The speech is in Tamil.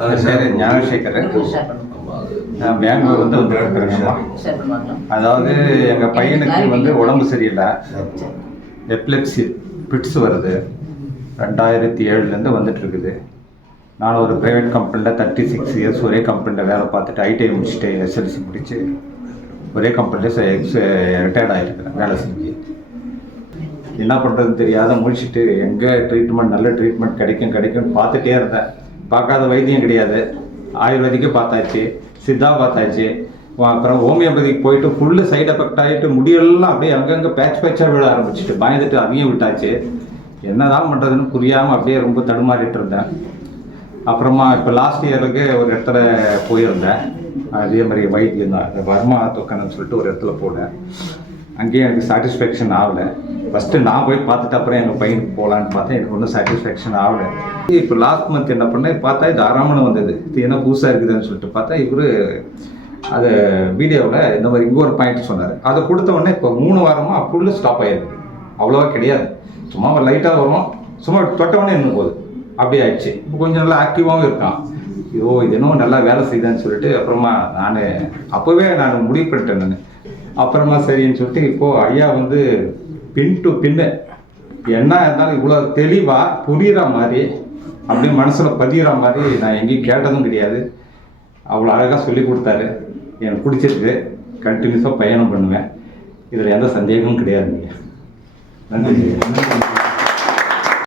பேர் ஞானசேகர். நான் பெங்களூர் வந்துருக்கிறேங்கம்மா. அதாவது எங்கள் பையனுக்கு உடம்பு சரியில்லை, எப்லெப்சி பிட்ஸ் வருது. 2007 வந்துட்டுருக்குது. நான் ஒரு ப்ரைவேட் கம்பெனியில் 36 இயர்ஸ் ஒரே கம்பெனியில் வேலை பார்த்துட்டு ஐடிஐ முடிச்சுட்டு எஸ்எல்சி முடித்து ஒரே கம்பெனியில் ரிட்டையர்ட் ஆகிருக்கிறேன். வேலை செஞ்சு என்ன பண்ணுறதுன்னு தெரியாத முடிச்சுட்டு எங்கே ட்ரீட்மெண்ட் நல்ல ட்ரீட்மெண்ட் கிடைக்கும்னு பார்த்துட்டே இருந்தேன். பார்க்காத வைத்தியம் கிடையாது. ஆயுர்வேதிக்கு பார்த்தாச்சு, சித்தா பார்த்தாச்சு, அப்புறம் ஹோமியோபதிக்கு போயிட்டு ஃபுல்லு சைடு எஃபெக்ட் ஆகிட்டு முடியெல்லாம் அப்படியே அங்கங்கே பேட்சாக விழ ஆரம்பிச்சுட்டு பயந்துட்டு அதையும் விட்டாச்சு. என்ன தான் பண்ணுறதுன்னு புரியாமல் அப்படியே ரொம்ப தடுமாறிட்டு இருந்தேன். அப்புறமா இப்போ லாஸ்ட் இயருக்கு ஒரு இடத்துல போயிருந்தேன். அதே மாதிரி வைத்தியம் தான், வர்மா தொக்கன்னு சொல்லிட்டு ஒரு இடத்துல போனேன். அங்கேயும் எனக்கு சாட்டிஸ்ஃபேக்ஷன் ஆகலை. ஃபஸ்ட்டு நான் போய் பார்த்துட்டு அப்புறம் எங்கள் பையனுக்கு போகலான்னு பார்த்தேன். எனக்கு ஒன்றும் சாட்டிஸ்ஃபேக்ஷன் ஆகலை. இப்போ லாஸ்ட் மந்த் என்ன பண்ணேன், பார்த்தா இது ஆறாமணம் வந்தது. இது என்ன புதுசாக இருக்குதுன்னு சொல்லிட்டு பார்த்தா இவர் அது வீடியோவில் இந்த மாதிரி இங்கே ஒரு பாயிண்ட் சொன்னார். அதை கொடுத்த உடனே இப்போ 3 வாரமாக ஃபுல்லு ஸ்டாப் ஆகிருக்கு. அவ்வளோவா கிடையாது, சும்மா ஒரு லைட்டாக வரும், சும்மா தொட்டவொடனே இன்னும் போகுது, அப்படி ஆயிடுச்சு. இப்போ கொஞ்சம் நல்லா ஆக்டிவாகவும் இருக்கான். ஐயோ இது இன்னும் நல்லா வேலை செய்யுதுன்னு சொல்லிட்டு அப்புறமா அப்போவே நான் முடிவு பண்ணிட்டேன். நான் அப்புறமா சரின்னு சொல்லிட்டு இப்போது ஐயா பின் டு பின்னு என்ன இருந்தாலும் இவ்வளோ தெளிவாக புரிகிற மாதிரி அப்படியே மனசில் பதிகிற மாதிரி நான் எங்கேயும் கேட்டதும் கிடையாது. அவ்வளோ அழகாக சொல்லி கொடுத்தாரு. எனக்கு பிடிச்சிருக்கு. கண்டினியூஸாக பயணம் பண்ணுவேன். இதில் எந்த சந்தேகமும் கிடையாதுங்க. நன்றி.